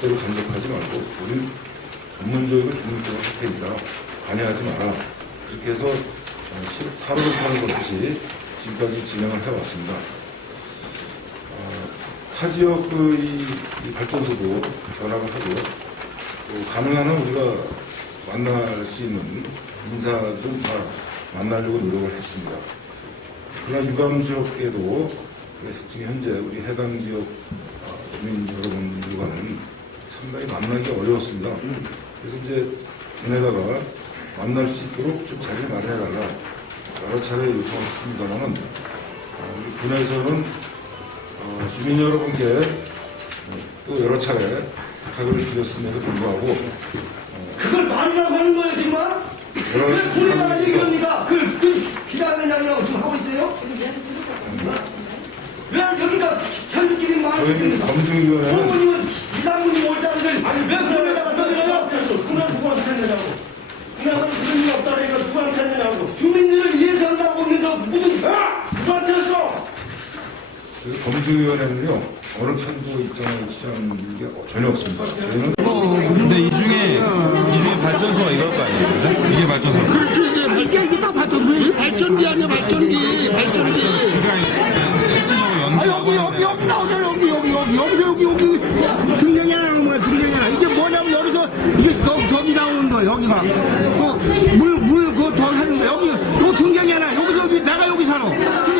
절대로 간섭하지 말고 우리는 전문적으로 중립적으로 할 테니까 관여하지 마라. 그렇게 해서 어, 시- 사료를 파는 것이 지금까지 진행을 해왔습니다. 어, 타 지역 그 이, 이 발전소도 변화를 하고 또 가능한 한 우리가 만날 수 있는 인사 좀다 만나려고 노력을 했습니다. 그러나 유감 지역에도 지금 현재 우리 해당 지역 어, 주민 여러분들과는 상당히 만나기 어려웠습니다. 그래서 이제 군에다가 만날 수 있도록 좀 자리를 마련해달라 여러 차례 요청을 했습니다만은 어, 우리 군에서는 어, 주민 여러분께 어, 또 여러 차례 부탁을 드렸음에도 불구하고 그걸 말이라고 하는 거예요, 지금? 여러 왜 가지 군에다가 상황에서 얘기를 합니까? 그, 그, 기자회견이라고 지금 하고 있어요? 왜 여기가 저희끼리 저희 말하는 검증위원회는은 이상군이 몰자를 아니 왜 군에다가 그러냐고 그날 누구한테 했느냐고 그날은 그런 일 없다니까 누구한테 했느냐고 주민들을 위해서 한다고 하면서 무슨 야! 누구한테 했어? 그래서 검증위원회는요 어느 편도 입장을 취하는 게 전혀 없습니다. 저희는 근데 이 중에 이 중에 발전소가 이걸 거 아니에요? 그죠? 이게 발전소. 그렇지 이게 발전 이게 다 발전기 이게 발전기 아니야 발전기. 발전기. 그러니까 실질적으로 아 여기 여기 여기 나오잖아 여기 여기 여기. 여기서 여기 여기 등경이 나오는 거야 등경이 나. 이게 뭐냐면 여기서 이게 저, 저기 나오는 거야 여기가. 그물물그저 하는 거야. 여기 요 등경이 하나. 여기서 여기 내가 여기 살아. 근데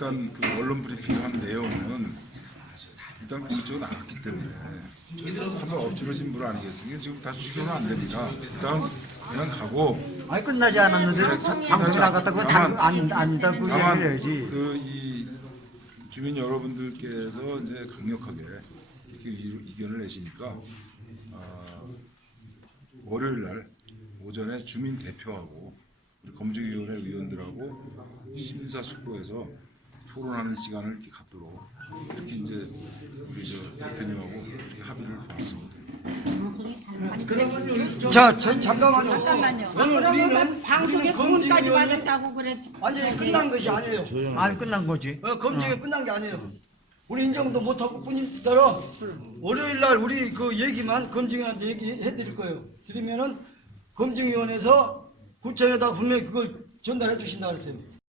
일단 그 언론 브리핑한 내용은 일단 그쪽은 나갔기 때문에 한번 엎질러진 물 아니겠습니까? 지금 다시 취소는 안 됩니다. 일단 그냥 가고 아니 끝나지 않았는데 네, 자- 방송 자- 나갔다 그거 잘 아니 아니다 그거 다만 해야지. 그이 주민 여러분들께서 이제 강력하게 이렇게 이- 의견을 내시니까 아, 월요일 날 오전에 주민 대표하고 우리 검증위원회 위원들하고 심사숙고해서 토론하는 시간을 이렇게 갖도록 특히 이제 우리 저 대표님하고 이렇게 합의를 봤습니다. 자, 전 잠깐만요. 오늘 우리는 그러면 방송에 돈까지 받았다고 그랬지. 완전히 끝난 것이 아니에요. 안 끝난 거지. 어, 검증이 끝난 게 아니에요. 우리 인정도 못하고 뿐이더러 월요일 날 우리 그 얘기만 검증위원한테 얘기해 드릴 거예요. 드리면은 검증위원회에서 구청에다 분명히 그걸 전달해 주신다 그랬어요.